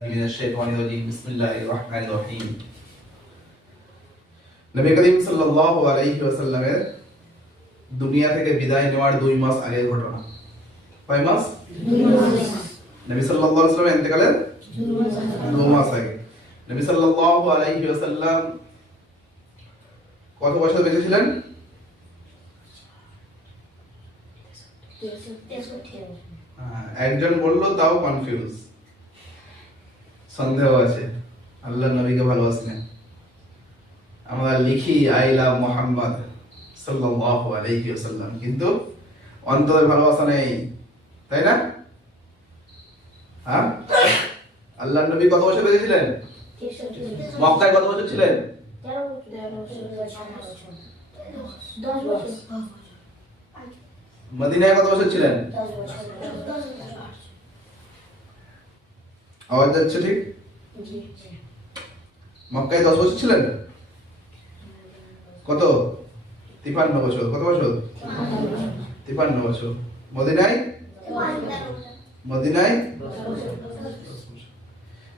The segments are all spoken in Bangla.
من الشيطان الرجيم بسم الله الرحمن الرحيم নবী করিম সাল্লাল্লাহু আলাইহি ওয়াসাল্লামের দুনিয়া থেকে বিদায় নেওয়ার 2 মাস আগের ঘটনা। কয় মাস? 2 মাস। নবী সাল্লাল্লাহু আলাইহি ওয়াসাল্লাম ইন্তেকালের 2 মাস আগে নবী সাল্লাল্লাহু আলাইহি ওয়াসাল্লাম কত বছর বেঁচে ছিলেন? 63। একজন বললো তাও কনফিউজ, সন্দেহ আছে, আল্লাহর নবীকে ভালোবাসেন। আমরা লিখি আই লাভ মুহাম্মদ সাল্লাল্লাহু আলাইহি ওয়াসাল্লাম, কিন্তু অন্তরে ভালোবাসা নেই, তাই না? হ্যাঁ, আল্লাহর নবী কত বছর বেঁচে ছিলেন? মক্কায় কত বছর ছিলেন? 10 বছর। মদিনায় কত বছর ছিলেন? 10 বছর। আওয়াজ যাচ্ছে ঠিক? জি। মক্কায় 10 বছর ছিলেন? কত? 53 বছর। কত বছর? 53 বছর। মদিনায়? মদিনায়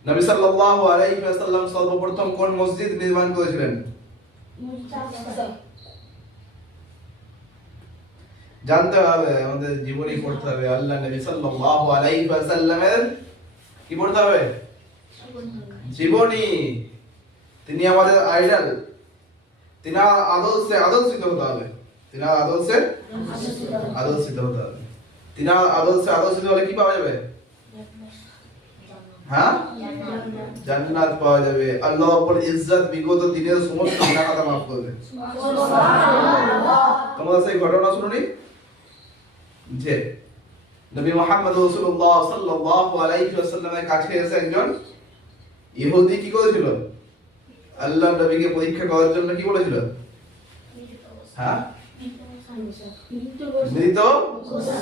নবী সাল্লাল্লাহু আলাইহি ওয়াসাল্লাম সর্বপ্রথম কোন মসজিদ নির্মাণ করেছিলেন? জানতে হবে, আমাদের জীবনী পড়তে হবে। আল্লাহ নবী সাল্লাল্লাহু আলাইহি ওয়াসাল্লামের কি পড়তে হবে? জীবনী। তিনি আমাদের আইডল, তিনার আদর্শে আদর্শিত হতে হবে। তিনার আদর্শে আদর্শিত হতে হবে। তিনার আদর্শে আদর্শিত হলে কি পাওয়া যাবে? হ্যাঁ, জান্নাত পাওয়া যাবে। আল্লাহ রাব্বুল ইজ্জত বিগত দিনের সমস্ত গুনাহ খাতা maaf করবে। সুবহানাল্লাহ। তোমরা সেই ঘটনা শুনুনি যে নবী মুহাম্মদ রাসূলুল্লাহ সাল্লাল্লাহু আলাইহি ওয়াসাল্লামের কাছে এসে একজন ইহুদি কি করেছিল? আল্লাহর নবীকে পরীক্ষা করার জন্য কি বলেছিল? হ্যাঁ, মৃত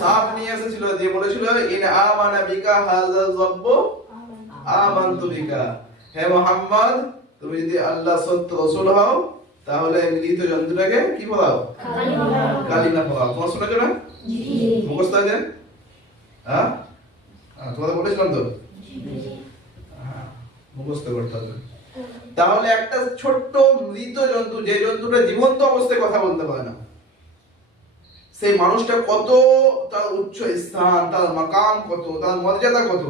সাপ নিয়ে এসেছিল, দিয়ে বলেছিল ইন আমানা বিকা হাযা যাব্বু আমানতু বিকা। হে মুহাম্মদ, তুমি যদি আল্লাহ সত্য রাসূল হও তাহলে মৃত জন্তুটাকে কি বলাও? কালিমা পড়াও। তোমরা শুনেছো না? জি। মুখস্থ আছে? হ্যাঁ, তোমাদের বলেছিলাম তো? হ্যাঁ, মুখস্থ করতে হবে। তাহলে একটা ছোট্ট মৃত জন্তু, যে জন্তুটা জীবন্ত অবস্থায় কথা বলতে পারে না, সেই মানুষটা কত, তার উচ্চ স্থান, তার মাকাম কত, তার মর্যাদা কত।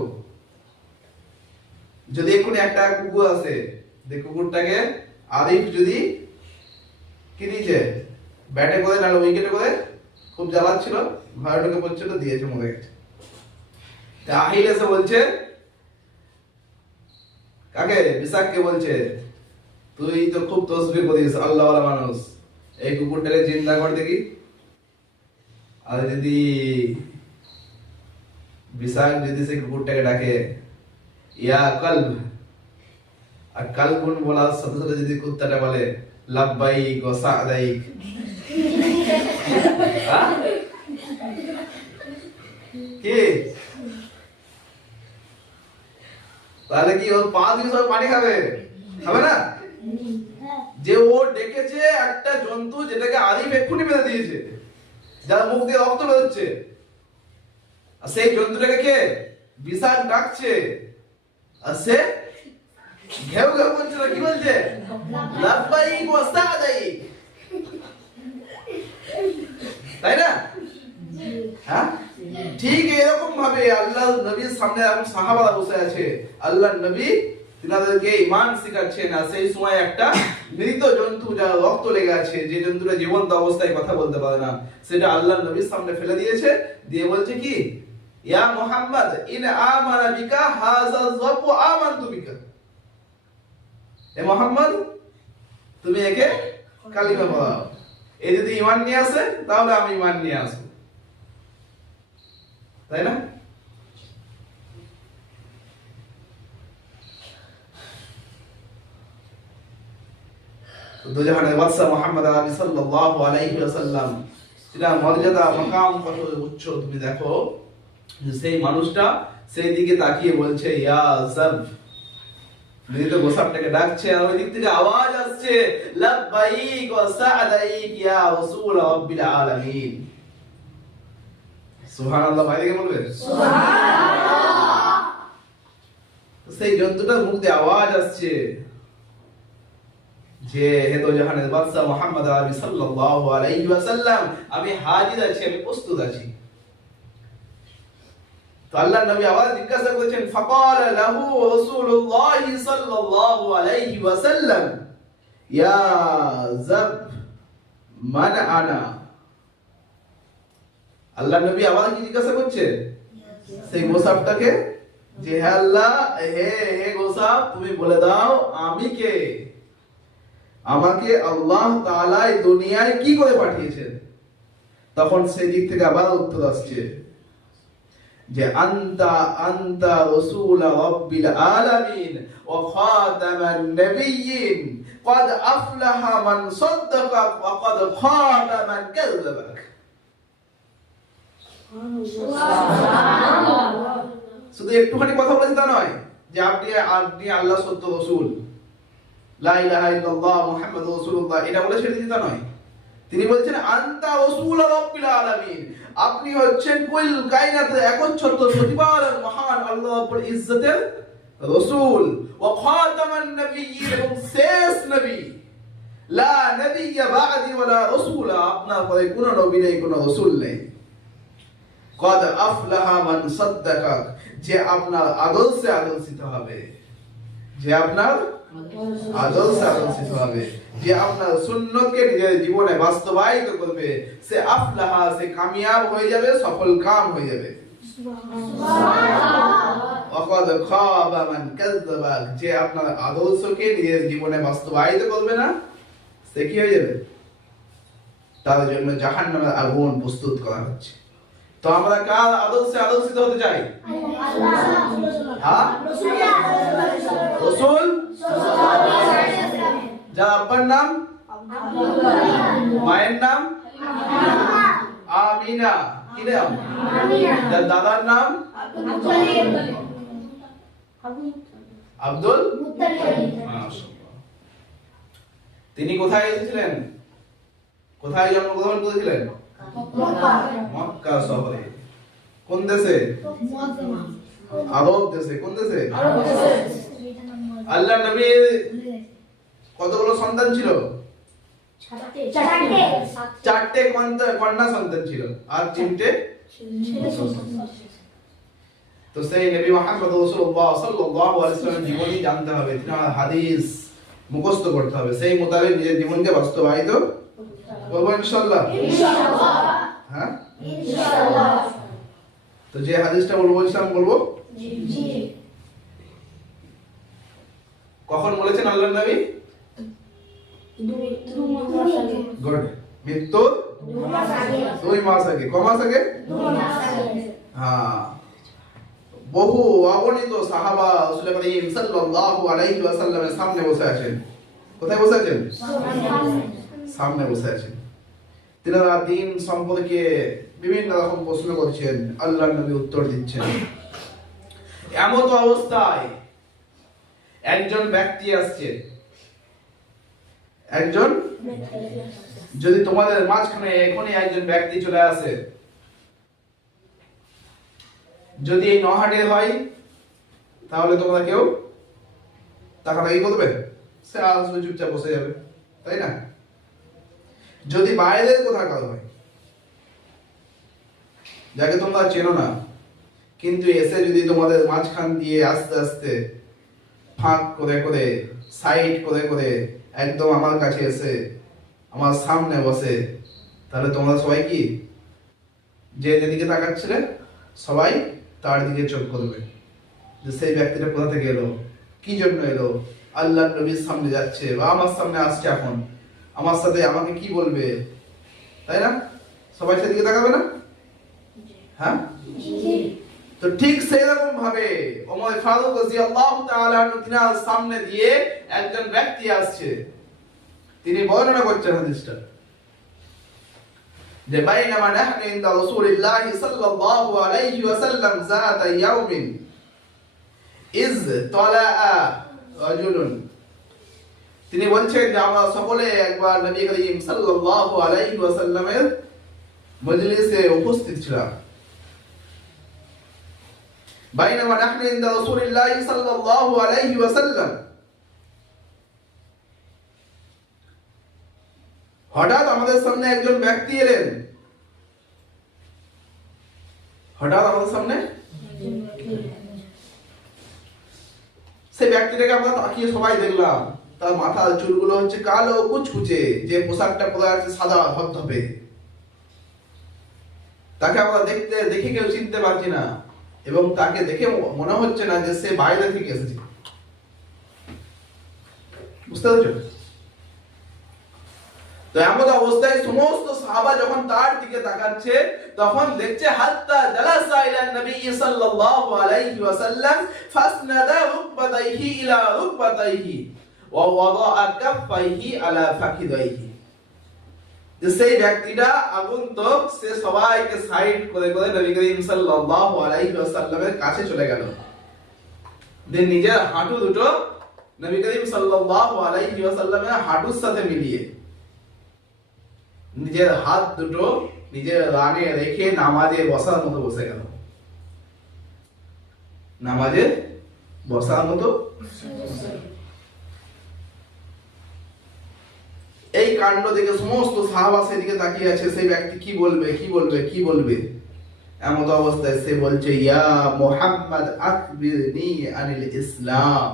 যদি এক্ষুনি একটা কুকুর আছে, যে কুকুরটাকে আরিফ যদি কি দিয়েছে, ব্যাটে করে না উইকেটে করে খুব জ্বালাচ্ছিল, ঘরে ঢুকে পড়ছিল, দিয়েছে, মরে গেছে। আহিল এসে বলছে কাকে? বিশাককে বলছে তুই তো খুব তসবিহ করিস, আল্লাহওয়ালা মানুষ, এই কুকুরটাকে জিন্দা কর দেখি। আর যদি বিশাক যদি সেই কুকুরটাকে ডাকে ইয়া কলব, আর কলবুন বলার সাথে সাথে যদি কুত্তাটা বলে লাব্বাইক ওয়া সা'দাইক, কি তাহলে কি ওর পা দিয়ে সব পানি খাবে? খাবে না? যে ও ডেকেছে একটা জন্তু যেটাকে আরিফ এক্ষুনি মেরে দিয়েছে, যার মুখ দিয়ে রক্ত বেরোচ্ছে, আর সেই জন্তুটাকে কে? বিশাল ডাকছে, আর সে ঘেউ ঘেউ করছে না, কি বলছে? লাব্বাইক ওয়া সা'দাইক, তাই না? হ্যাঁ, ঠিক এরকম ভাবে আল্লাহ নবীর সামনে এখন সাহাবারা বসে আছে, আল্লাহ নবী তিনাদেরকে ঈমান শিখাচ্ছেন, আর সেই সময় একটা মৃত জন্তু যার রক্ত লেগে আছে, যে জন্তুটা জীবন্ত অবস্থায় কথা বলতে পারে না, সেটা আল্লাহ নবীর সামনে ফেলে দিয়েছে, দিয়ে বলছে কি ইয়া মুহাম্মদ ইন আমানা বিকা হাযা যাব্বু আমানতু বিকা। হে মুহাম্মদ, তুমি একে কালিমা পড়াও, এই যদি ঈমান নিয়ে আসে তাহলে আমি ঈমান নিয়ে আসব, তাই না? দুজাহানের বাদশা মুহাম্মদ আরবি সাল্লাল্লাহু আলাইহি ওয়াসাল্লাম, যেটা মর্যাদা মাকাম কত উচ্চ তুমি দেখো, সেই মানুষটা সেই দিকে তাকিয়ে বলছে ইয়া যাব, মৃত গোসাপটাকে ডাকছে, আর ওই দিক থেকে আওয়াজ আসছে লাব্বাইক ওয়া সা'দাইক ইয়া রাসূল রাব্বিল আলামিন। সুবহানাল্লাহ, বাইরে বলবে সুবহানাল্লাহ। সেই জন্তুটার মুখ দিয়ে আওয়াজ আসছে যে হে দো জাহানের বাদশা মুহাম্মদ আরবি সাল্লাল্লাহু আলাইহি ওয়াসাল্লাম, আমি হাজির আছি, আমি প্রস্তুত আছি। তো আল্লাহ নবী আবার জিজ্ঞাসা করেছেন, ফাকাল লাহু রাসূলুল্লাহ সাল্লাল্লাহু আলাইহি ওয়াসাল্লাম, ইয়া যাব মান আনা। আল্লাহ নবী আবার কি জিজ্ঞাসা করছে সেই গোসাপটাকে, যে হে আল্লাহ, হে গোসাপ, তুমি বলে দাও আমি কে, আমাকে আল্লাহ তাআলা এই দুনিয়ায় কি করে পাঠিয়েছেন। তখন সেই দিক থেকে আবার উত্তর আসছে যে আনতা আনতা রাসূল রাব্বিল আলামিন ওয়া খাতামান নাবিয়্যিন ক্বাদ আফলাহা মান সাদ্দাকাক ওয়া ক্বাদ খাবা মান কাযাবাক। শুধু একটুখানি কথা বলেছে তা নয় যে আপনি আল্লাহ সত্য রাসূল, লা ইলাহা ইল্লাল্লাহ মুহাম্মাদুর রাসূলুল্লাহ, এটা বলে ছেড়ে দিতে নয়। তিনি বলছেন আনতা রাসূল রাব্বিল আলামিন, আপনি হচ্ছেন কুল কায়নাতের একচ্ছত্র প্রতিপালক মহান আল্লাহ রাব্বুল ইজ্জতের রাসূল, ওয়া খাতামান নাবিয়্যিন, এবং শেষ নবী, লা নবিয়্যা বা'দি ওয়ালা রাসূল, আপনার পরে কোনো নবী নেই, কোনো রাসূল নেই। ক্বাদ আফলাহা মান সাদ্দাকাক, যে আপনার আদর্শে আদর্শিত হবে, যে আপনার আদর্শে আদর্শিত হবে, যে আপনার সুন্নতকে নিজের জীবনে বাস্তবায়িত করবে, সে আফলাহা, সে কামিয়াব হয়ে যাবে, সফল কাম হয়ে যাবে। ওয়াকাদ খাবা মান কাযাবাক, যে আপনার আদর্শকে নিজের জীবনে বাস্তবায়িত করবে না, সে কি হয়ে যাবে, তার জন্য জাহান্নামের আগুন প্রস্তুত করা হচ্ছে। তো আমরা কার আদর্শে আদর্শিত হতে চাই? হ্যাঁ, রাসূল। যার আব্বার নাম, মায়ের নাম আমিনা, কি নাম? যার দাদার নাম আব্দুল মুত্তালিব। তিনি কোথায় এসেছিলেন, কোথায় জন্মগ্রহণ করেছিলেন? মক্কা শহরে। কোন দেশে? আরব দেশে। কোন দেশে? আল্লাহ নবীর কতগুলো সন্তান ছিল? চারটে কন্যা সন্তান ছিল আর তিনটে। তো সেই নবী মুহাম্মদ রাসূলুল্লাহ সাল্লাল্লাহু আলাইহি ওয়াসাল্লামের জীবনী জানতে হবে, তিনার হাদিস মুখস্থ করতে হবে, সেই মোতাবেক নিজের জীবনকে বাস্তবায়িত করব ইনশাআল্লাহ। হ্যাঁ, ইনশাআল্লাহ। তো যে হাদিসটা বলছিলাম বলবো। কখন বলেছেন আল্লাহর নবী? গুড। মৃত্যুর 2 মাস আগে। ক মাস আগে? 2 মাস আগে। হ্যাঁ, বহু অগণিত সাহাবা রাসূল করিম সাল্লাল্লাহু আলাইহি ওয়াসাল্লামের সামনে বসে আছেন। কোথায় বসে আছেন? সামনে বসে আছেন। তিনারা দ্বীন সম্পর্কে বিভিন্ন রকম প্রশ্ন করছেন, আল্লাহর নবী উত্তর দিচ্ছেন। এমন অবস্থায় একজন ব্যক্তি আসছে, একজন, যদি তোমাদের মাঝখানে এখনই একজন ব্যক্তি চলে আসে, যদি এই নহাটের হয়, তাহলে তোমরা কেউ তাকাতাকি করবে? সে আসবে, চুপচাপ বসে যাবে, তাই না? যদি বাইরের কোথাকার হয়, যাকে তোমরা চেনো না, কিন্তু এসে যদি তোমাদের মাঝখান দিয়ে আস্তে আস্তে ফাঁক করে করে, সাইড করে করে একদম আমার কাছে এসে আমার সামনে বসে, তাহলে তোমরা সবাই কি, যে যেদিকে তাকাচ্ছিলে সবাই তার দিকে চোখ করবে, যে সেই ব্যক্তিটা কোথা থেকে এলো, কি জন্য এলো, আল্লাহর নবীর সামনে যাচ্ছে বা আমার সামনে আসছে, এখন আমার সাথে আমাকে কি বলবে, তাই না? সবাই সেদিকে তাকাবে না? হ্যাঁ, তো ঠিক সেই রকম ভাবে ওমর ফারুক রাদিয়াল্লাহু তাআলা আনহু তিনার সামনে দিয়ে একজন ব্যক্তি আসছে। তিনি বর্ণনা করছেন হাদিসটা, যে বাইনামা নাহনু ইনদা রাসূলিল্লাহ সাল্লাল্লাহু আলাইহি ওয়াসাল্লাম যাতা ইয়াউমিন ইজ তালাআ রাজুলুন। তিনি বলছেন যে আমরা সকলে একবার নবী করিম সাল্লাল্লাহু আলাইহি ওয়াসাল্লামের মজলিসে উপস্থিত ছিলাম। বাইনামা নাহনু ইনদা রাসূলিল্লাহি সাল্লাল্লাহু আলাইহি ওয়াসাল্লাম, হঠাৎ আমাদের সামনে একজন ব্যক্তি এলেন। হঠাৎ আমাদের সামনে সেই ব্যক্তিটাকে আমরা তাকিয়ে সবাই দেখলাম, তার মাথার চুলগুলো হচ্ছে কালো কুচকুচে, যে পোশাকটা পরে আছে সাদা ধবধবে। তাকে আমরা দেখে কেউ চিনতে পারছি না, এবং তাকে দেখে মনে হচ্ছে না যে সে বাইরে থেকে এসেছে। বুঝতে পারছো? তো এমন অবস্থায় সমস্ত সাহাবা যখন তার দিকে তাকাচ্ছে, তখন দেখছে হাত্তা জালাসা ইলা নবী সাল্লাল্লাহু আলাইহি ওয়াসাল্লাম ফাসনাদা রুকবাতাইহি ইলা রুকবাতাইহি ওয়া ওয়াদাআ কাফাইহি আলা ফাখিদাইহি। যে সেই ব্যক্তিটা আগন্তুক, সে সবাইকে সাইড করে করে নবী করিম সাল্লাল্লাহু আলাইহি ওয়াসাল্লামের কাছে চলে গেল। দেন নিজের হাঁটু দুটো নবী করিম সাল্লাল্লাহু আলাইহি ওয়াসাল্লামের হাঁটুর সাথে মিলিয়ে নিজের হাত দুটো নিজের রানে রেখে নামাজে বসার মতো বসে গেল। নামাজে বসার মতো। এই কাণ্ড দেখে সমস্ত সাহাবা সেদিকে তাকিয়ে আছে, সেই ব্যক্তি কি বলবে কি বলবে কি বলবে। এমন অবস্থায় সে বলছে, ইয়া মুহাম্মদ আখবিরনি আনিল ইসলাম।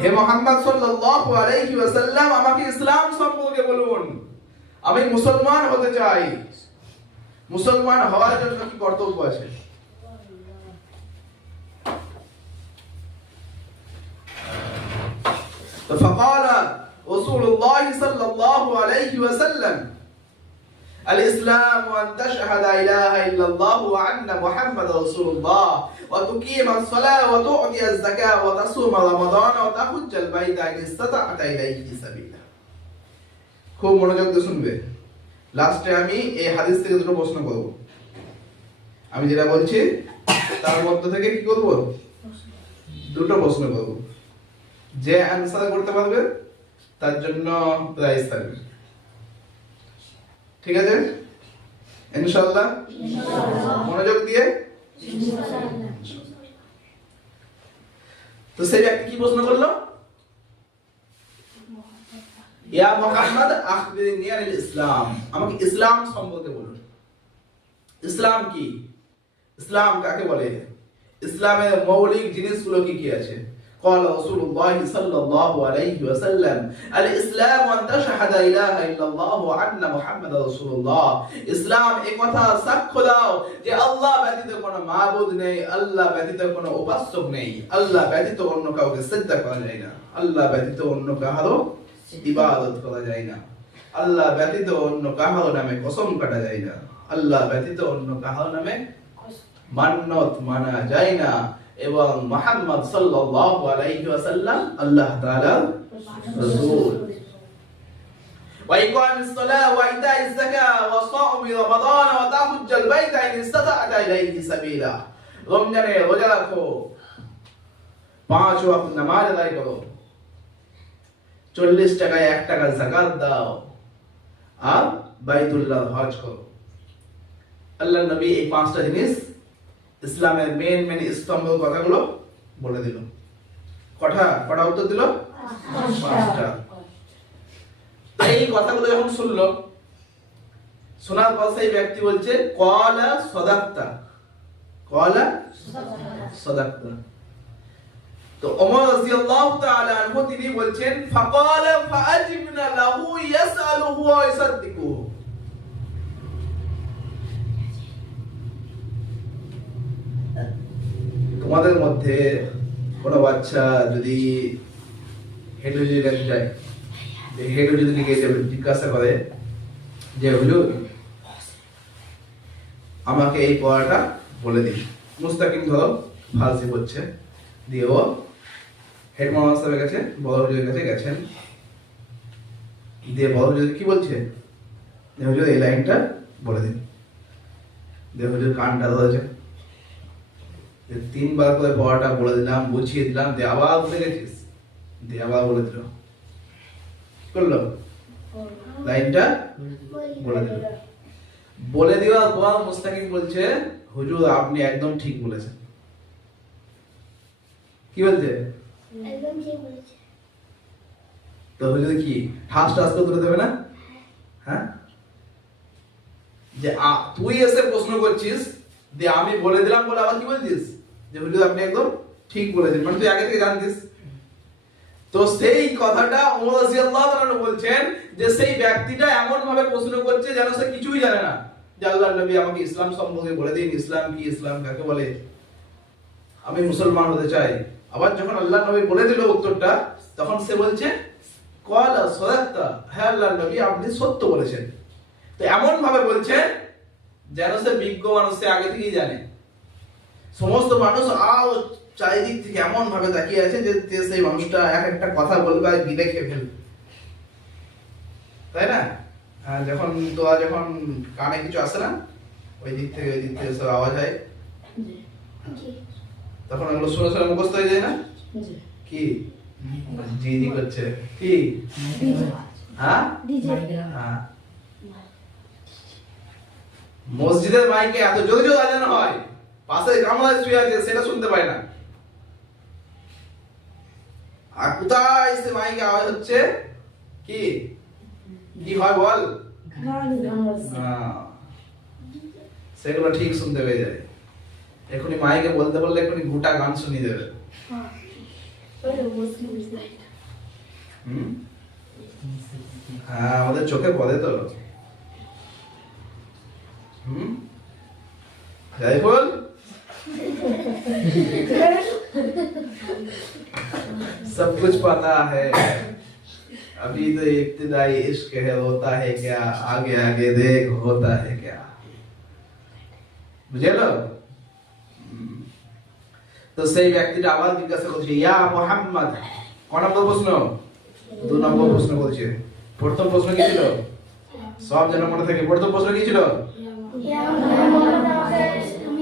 হে মুহাম্মদ সাল্লাল্লাহু আলাইহি ওয়াসাল্লাম, আমাকে ইসলাম সম্পর্কে বলুন, আমি মুসলমান হতে চাই। মুসলমান হওয়ার জন্য কি কর্তব্য আছে? فقال رسول الله صلى الله عليه وسلم الإسلام أن تشهد إله إلا الله وأن محمد رسول الله وتقيم الصلاة وتؤتي الزكاة وتصوم رمضان وتحج البيت إن استطعت إليه سبيلا। খুব মনোযোগ দিয়ে শুনবে। লাস্টে আমি এই হাদিস থেকে দুটো প্রশ্ন করব। আমি যেটা বলছি তার মধ্যে থেকে কি করব? দুটো প্রশ্ন করব। যে অ্যানসার করতে পারবে তার জন্য প্রাইজ থাকবে। ঠিক আছে? ইনশাআল্লাহ। মনোযোগ দিয়ে। তো সেই ব্যক্তি কি প্রশ্ন করলো? ইয়া মুহাম্মদ আখবিরনি আনিল ইসলাম, আমাকে ইসলাম সম্পর্কে বলুন। ইসলাম কি? ইসলাম কাকে বলে? ইসলামের মৌলিক জিনিসগুলো কি কি আছে? قال رسول الله صلى الله عليه وسلم الاسلام ان تشهد اله الا الله وان محمد رسول الله। ইসলাম এই কথা সাক্ষ্য দাও যে আল্লাহ ব্যতীত কোনো মাবুদ নেই, আল্লাহ ব্যতীত কোনো উপাস্যক নেই, আল্লাহ ব্যতীত অন্য কাউকে সিজদা করা যায় না, আল্লাহ ব্যতীত অন্য কারো ইবাদত করা যায় না, আল্লাহ ব্যতীত অন্য কারো নামে কসম কাটা যায় না, আল্লাহ ব্যতীত অন্য কারো নামে মান্নত মানা যায় না, এবং মুহাম্মদ সাল্লাল্লাহু আলাইহি ওয়াসাল্লাম আল্লাহ তাআলার রাসূল। ওয়া ইকামিস সালাহ ওয়া ইতাইজ যাকাত ওয়া সাওমি রমাদান ওয়া তাহুজ্জাল বাইতা ইন ইসতাতা ইলাইহি সাবিলা। রমজানে রোজা রাখো, 5 ওয়াক্ত নামাজ আদায় করো, 40 টাকায় 1 টাকা যাকাত দাও, আর বাইতুল্লাহ হজ করো। আল্লাহর নবী এই 5টা জিনিস ইসলামের মেন স্তম্ভ কথাগুলো বলে দিল। কটা উত্তর দিল? 5টা। এই কথাগুলো যখন শুনলো, শোনার পর সেই ব্যক্তি বলছে ক্বালা সাদাকতা, ক্বালা সাদাকতা। তো ওমর রাদিয়াল্লাহু তাআলা আনহু তিনি বলছেন ফাকালা ফাআজিবনা লাহু ইয়াসআলুহু ওয়া ইসাদদিকুহু। তোমাদের মধ্যে কোনো বাচ্চা যদি হেঁটে যায়, হেঁটে যদি জিজ্ঞাসা করে যে হুজুর আমাকে এই পড়াটা বলে দিন, মুস্তাকিম ধরো ফালসি হচ্ছে, দিয়ে ও হেডমাস্টার সাহেবের কাছে, বড় হুজুরের কাছে গেছেন, দিয়ে বড় হুজুর কি বলছে যে হুজুর এই লাইনটা বলে দিন। দিয়ে হুজুর কানটা ধরেছে, 3 বার করে পড়াটা বলে দিলাম, বুঝিয়ে দিলাম, দিয়ে আবার বলে গেছিস, দিয়ে আবার বলে দিল, কি করলো? লাইনটা বলে দিল। বলে দেওয়ার পর মুস্তাকিম বলছে হুজুর আপনি একদম ঠিক বলেছেন। কি বলছে? একদম ঠিক বলেছে। তো হুজুর কি ঠাস ঠাস করে তুলে দেবে না? হ্যাঁ, যে তুই এসে প্রশ্ন করছিস যে আমি বলে দিলাম বলে আবার কি বলছিস যে হুজুর আপনি একদম ঠিক বলেছেন, মানে তুই আগে থেকে জানতিস। তো সেই কথাটা ওমর রাদিয়াল্লাহু তাআলা বলছেন যে সেই ব্যক্তিটা এমন ভাবে প্রশ্ন করছে যেন সে কিছুই জানে না, যে আল্লাহর নবী আমাকে ইসলাম সম্পর্কে বলে দিন, ইসলাম কি, ইসলাম কাকে বলে, আমি মুসলমান হতে চাই। আবার যখন আল্লাহর নবী বলে দিল উত্তরটা, তখন সে বলছে ক্বালা সাদাকতা, হ্যাঁ আল্লাহর নবী আপনি সত্য বলেছেন। তো এমন ভাবে বলছে যেন সে বিজ্ঞ মানুষ, সে আগে থেকেই জানে। সমস্ত মানুষ চারিদিক থেকে এমন ভাবে তাকিয়ে আছে যে সেই মানুষটা এক একটা কথা বলবে আর গিলে খেয়ে ফেলবে, তাই না? যখন তোরা যখন কানে কিছু আসে না, ওই দিক থেকে সব আওয়াজ হয়, তখন ওগুলো শুনে শুনে মুখস্থ হয়ে যায় না? কি জি জি করছে কি? হ্যাঁ, হ্যাঁ। মসজিদের মাইকে এত জোরে জোরে আজান হয়, পাশে কামরায় শুয়ে আছে সেটা শুনতে পায় না। আর কোথায় সে মাইকে আওয়াজ হচ্ছে, কি কি হয় বল? সেগুলো ঠিক শুনতে পেয়ে যায়। এখনই মাইকে বলতে বললে এখনই গোটা গান শুনিয়ে দেবে। হ্যাঁ, আমাদের চোখে পড়ে তো। জাইফুল, सब कुछ पता है, अभी तो इब्तिदाई इश्क है, होता है क्या, आगे आगे देख होता है क्या। বুঝলো? তো সেই ব্যক্তিটা আবার জিজ্ঞাসা করছে ইয়া মুহাম্মদ, কোন নম্বর প্রশ্ন? 2 নম্বর প্রশ্ন বলছে। প্রথম প্রশ্ন কি ছিল? সব যেন মনে থাকে। প্রথম প্রশ্ন কি ছিল?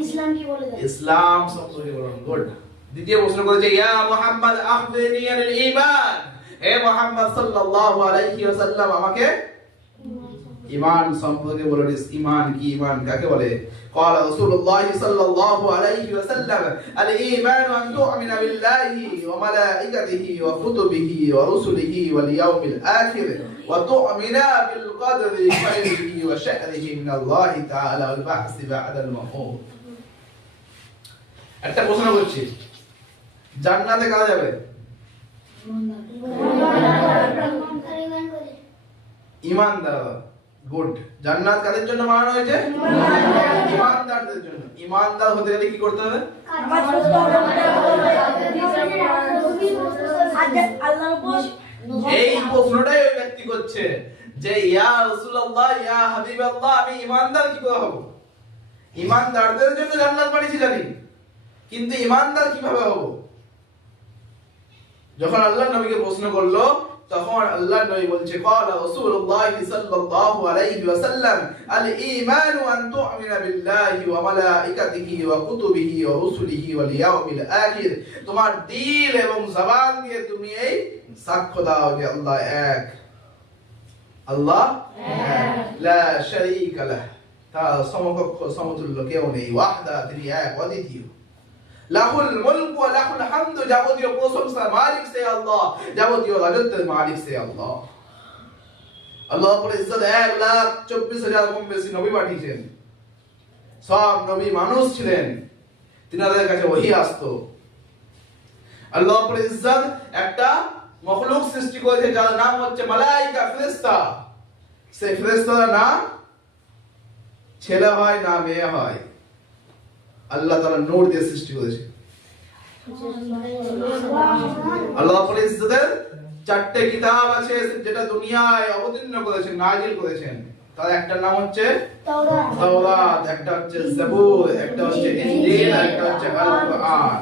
ইসলাম কি বলে দাও? ইসলাম সম্পর্কে বলুন। গুড। দ্বিতীয় প্রশ্ন করেছে ইয়া মুহাম্মদ আখবিরনি আনিল ঈমান, হে মুহাম্মদ সাল্লাল্লাহু আলাইহি ওয়াসাল্লাম আমাকে ঈমান সম্পর্কে বলুন। ঈমান কি, ঈমান কাকে বলে? قال رسول الله صلى الله عليه وسلم الإيمان أن تؤمن بالله وملائكته وكتبه ورسله واليوم الآخر وتؤمن بالقدر خيره وشره من الله تعالى والبعث بعد الموت। একটা প্রশ্ন করছি, জান্নাতে কারা যাবে? ঈমানদার। গুড। জান্নাত কাদের জন্য বানানো হয়েছে? ঈমানদারদের জন্য। ঈমানদার হতে গেলে কি করতে হবে? এই প্রশ্নটাই ওই ব্যক্তি করছে যে ইয়া রাসূলুল্লাহ, ইয়া হাবিবাল্লাহ, আমি ঈমানদার কি করে হব? ঈমানদারদের জন্য জান্নাত বানিয়েছি জানি, কিন্তু ঈমানদার কিভাবে হব? যখন আল্লাহর নবীকে প্রশ্ন করলো, তখন আল্লাহর নবী বলছে قال رسول الله صلى الله عليه وسلم الإيمان أن تؤمن بالله وملائكته وكتبه ورسله واليوم الآخر। তোমার দিল এবং জবান দিয়ে তুমি এই সাক্ষ্য দাও যে আল্লাহ এক, আল্লাহ এক, লা শারীকা লাহ, তার সমকক্ষ সমতুল্য কেউ নেই, ওয়াহদা, তিনি এক, অদ্বিতীয়, লাহুল মুলকু ওয়া লাহুল হামদু, যাবতীয় প্রশংসার মালিক সে আল্লাহ, যাবতীয় রাজত্বের মালিক সে আল্লাহ। আল্লাহ রাব্বুল ইজ্জত 1,24,000 কম বেশি নবী পাঠিয়েছেন। সব নবী মানুষ ছিলেন, তিনাদের কাছে ওহী আসতো। আল্লাহ রাব্বুল ইজ্জত একটা মখলুক সৃষ্টি করেছে যার নাম হচ্ছে মালায়েকা, ফেরেশতা। সেই ফেরেশতার নাম ছেলে হয় না মেয়ে হয়, আল্লাহ তাআলা নূর দিয়ে সৃষ্টি করেছে। আল্লাহ রাব্বুল ইজ্জতের 4টে কিতাব আছে যেটা দুনিয়ায় অবতীর্ণ করেছেন, নাজিল করেছেন। তার একটা নাম হচ্ছে তাওরাত, একটা হচ্ছে জাবুর, একটা হচ্ছে ইনজিল, একটা হচ্ছে আল কুরআন।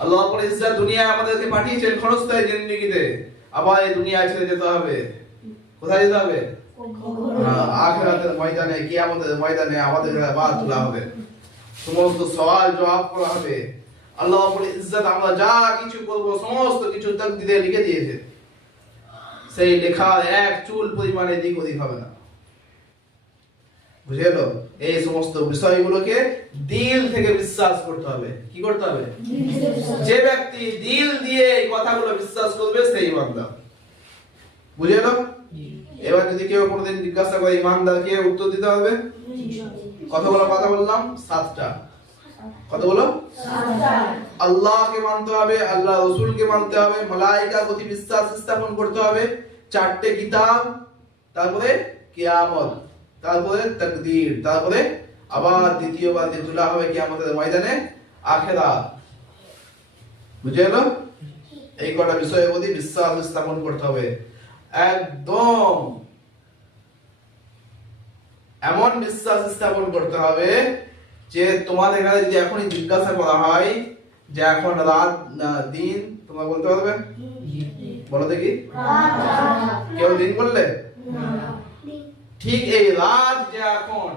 আল্লাহ রাব্বুল ইজ্জত দুনিয়ায় আমাদেরকে পাঠিয়েছেন ক্ষণস্থায়ী জিন্দেগিতে, আবার এই দুনিয়া ছেড়ে যেতে হবে। কোথায় যেতে হবে? আখিরাতের ময়দানে, কিয়ামতের ময়দানে আমাদের আবার তোলা হবে, সমস্ত সওয়াল জবাব করা হবে। আল্লাহ রাব্বুল ইজ্জত আমরা যা কিছু করব সমস্ত কিছু তাকদীরে লিখে দিয়েছে, সেই লেখার এক চুল পরিমাণে দিক ওদিক হবে না। বুঝে গেল? এই সমস্ত বিষয়গুলোকে দিল থেকে বিশ্বাস করতে হবে। কি করতে হবে? যে ব্যক্তি দিল দিয়ে এই কথাগুলো বিশ্বাস করবে সেই ইমানদার। বুঝে গেল? এবার যদি কেউ কোনোদিন জিজ্ঞাসা করে ইমানদারকে, উত্তর দিতে হবে কতগুলো কথা বললাম? 7টা। কতগুলো? আল্লাহকে মানতে হবে, আল্লাহ রাসূলকে মানতে হবে, মালায়েকার প্রতি বিশ্বাস স্থাপন করতে হবে, 4টে কিতাব, তারপরে কিয়ামত, তারপরে তাকদীর, তারপরে আবার দ্বিতীয়বার যে তোলা হবে কিয়ামতের ময়দানে, আখিরাত। বুঝে গেল? এই কটা বিষয়ের প্রতি বিশ্বাস স্থাপন করতে হবে। একদম এমন বিশ্বাস স্থাপন করতে হবে যে তোমাদের কাছে যদি এখনই জিজ্ঞাসা করা হয় যে এখন রাত না দিন, তোমরা বলতে পারবে? বলো দেখি। কেউ দিন বললে? ঠিক এই রাত যে এখন,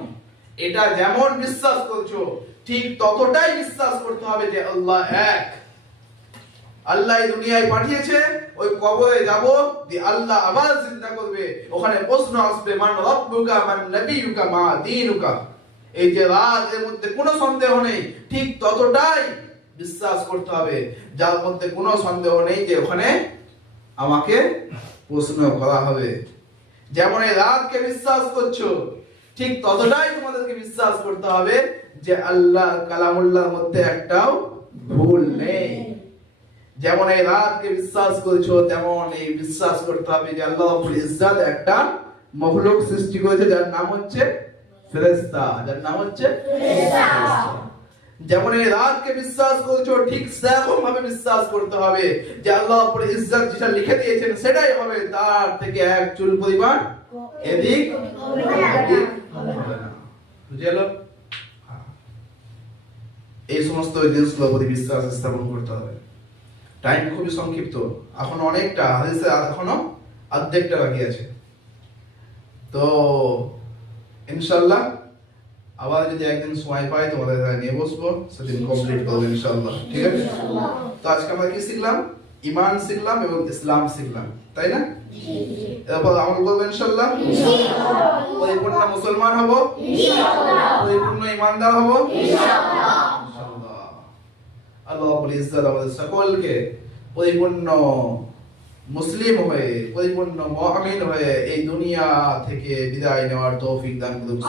এটা যেমন বিশ্বাস করছো ঠিক ততটাই বিশ্বাস করতে হবে যে আল্লাহ এক। আল্লাহ এই দুনিয়ায় পাঠিয়েছে, ওই কবরে যাব, দিয়ে আল্লাহ আবার জিন্দা করবে, ওখানে প্রশ্ন আসবে মান রাব্বুকা মান নবিয়ুকা মা দীনুকা। এই যে রাত, এর মধ্যে কোনো সন্দেহ নেই, ঠিক ততটাই বিশ্বাস করতে হবে যার মধ্যে কোনো সন্দেহ নেই যে ওখানে আমাকে প্রশ্ন করা হবে। যেমন এই রাতকে বিশ্বাস করছো ঠিক ততটাই তোমাদেরকে বিশ্বাস করতে হবে যে আল্লাহ কালামুল্লাহর মধ্যে একটাও ভুল নেই। যেমন এই রাতকে বিশ্বাস করছো তেমন এই বিশ্বাস করতে হবে যে আল্লাহ রাব্বুল ইজ্জাত একটা মখলুক সৃষ্টি করেছে যার নাম হচ্ছে ফেরেশতা, যার নাম হচ্ছে ফেরেশতা। যেমন এই রাতকে বিশ্বাস করছো ঠিক সেরকম ভাবে বিশ্বাস করতে হবে যে আল্লাহ রাব্বুল ইজ্জাত যেটা লিখে দিয়েছেন সেটাই হবে, তার থেকে এক চুল পরিমাণ এদিক হবে না। বুঝে গেল? এই সমস্ত জিনিসগুলোর প্রতি বিশ্বাস স্থাপন করতে হবে। টাইম খুবই সংক্ষিপ্ত, এখন অনেকটা হাদিসে এখনো অর্ধেকটা বাকি আছে। তো ইনশাআল্লাহ আবার যদি একদিন সময় পাই তোমাদের নিয়ে বসবো, সেদিন কমপ্লিট করবো ইনশাআল্লাহ। ঠিক আছে? তো আজকে আমরা কি শিখলাম? ঈমান শিখলাম এবং ইসলাম শিখলাম, তাই না? এরপর আমল করবো ইনশাআল্লাহ। পরিপূর্ণ মুসলমান হব, পরিপূর্ণ ঈমানদার হব ইনশাআল্লাহ। আল্লাহ রাব্বুল ইজ্জাত আমাদের সকলকে পরিপূর্ণ মুসলিম হয়ে, পরিপূর্ণ মুমিন হয়ে এই দুনিয়া থেকে বিদায় নেওয়ার তৌফিক দান করুন।